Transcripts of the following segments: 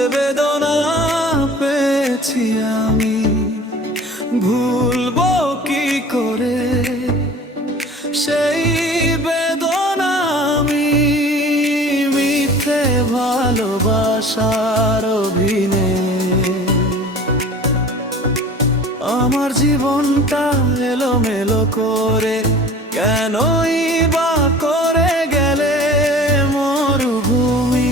যে বেদনা পেয়েছি আমি ভুলবো কি করে সেই বেদনা। আমি মিথ্যে ভালোবাসার অভিনয়ে আমার জীবনটা এলোমেলো করে কেনই বা করে গেলে মরুভূমি।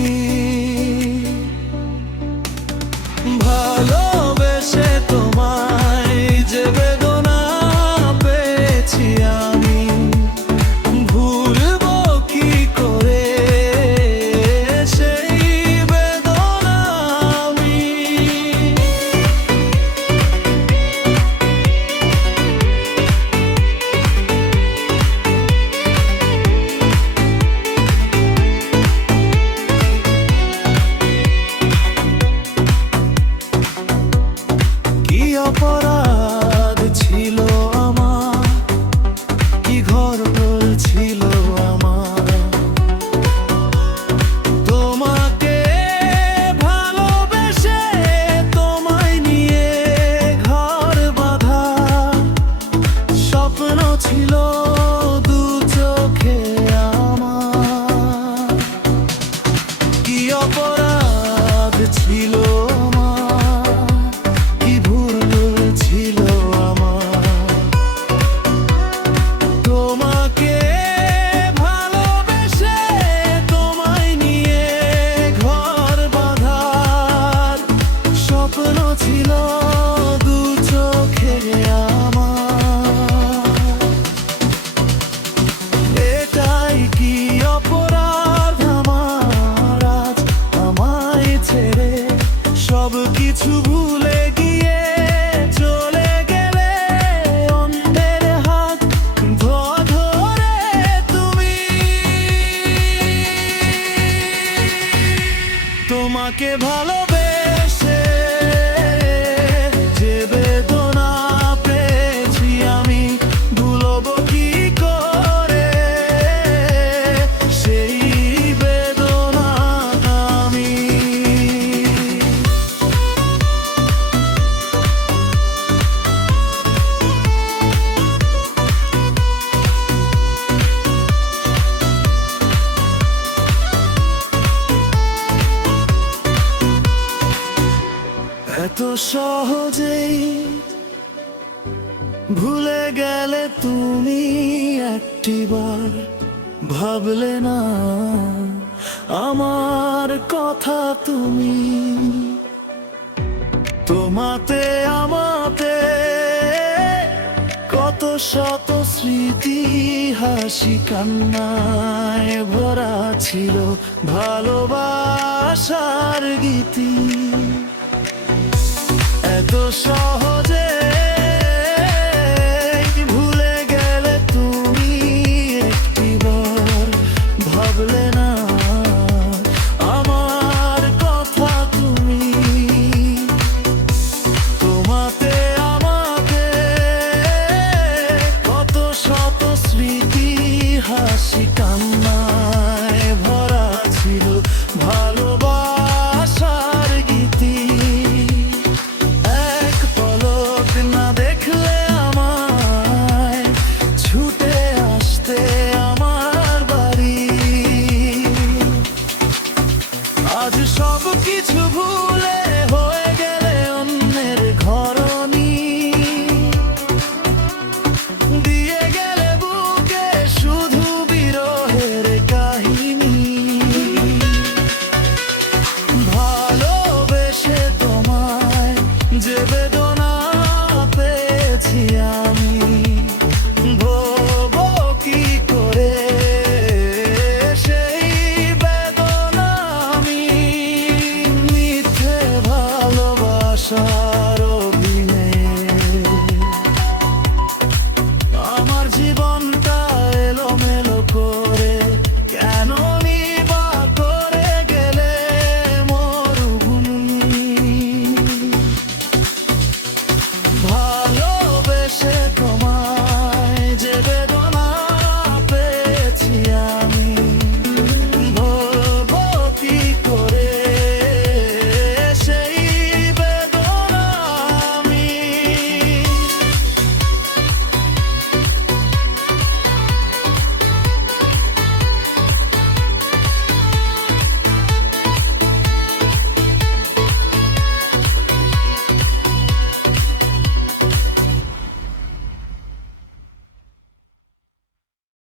ভালোবেসে তোমায় যে বেদনা পেয়েছি আমি ভুলবো কি করে সেই বেদনা। আমি কি অপরাধ ছিল আমার, কি গর্বল ছিল আমার তোমাকে ভালোবেসে তোমায় নিয়ে ঘর বাঁধা। স্বপ্ন ছিল দু চোখে আমার, কি অপরাধ ছিল কিছু ভুলে গিয়ে চলে গেলে অন্যের হাত ধরে তুমি। তোমাকে ভালোবেসে যে বেদনা পেয়েছি আমি ভুলবো কি করে সেই বেদনা। আমি এত সহজেই ভুলে গেলে তুমি একটিবার ভাবলে না আমার কথা তুমি। তোমাতে আমাতে কত শত স্মৃতি হাসি কান্নায় ভরা ছিল ভালোবাসার গীতি। এত সহজে ভুলে গেলে তুমি একটিবার ভাবলে না আমার কথা তুমি। তোমাতে আমাতে কত শত স্মৃতি হাসি কান্নায় ভরা ছিল ভালোবাসার গীতি। আজ সব কিছু ভুল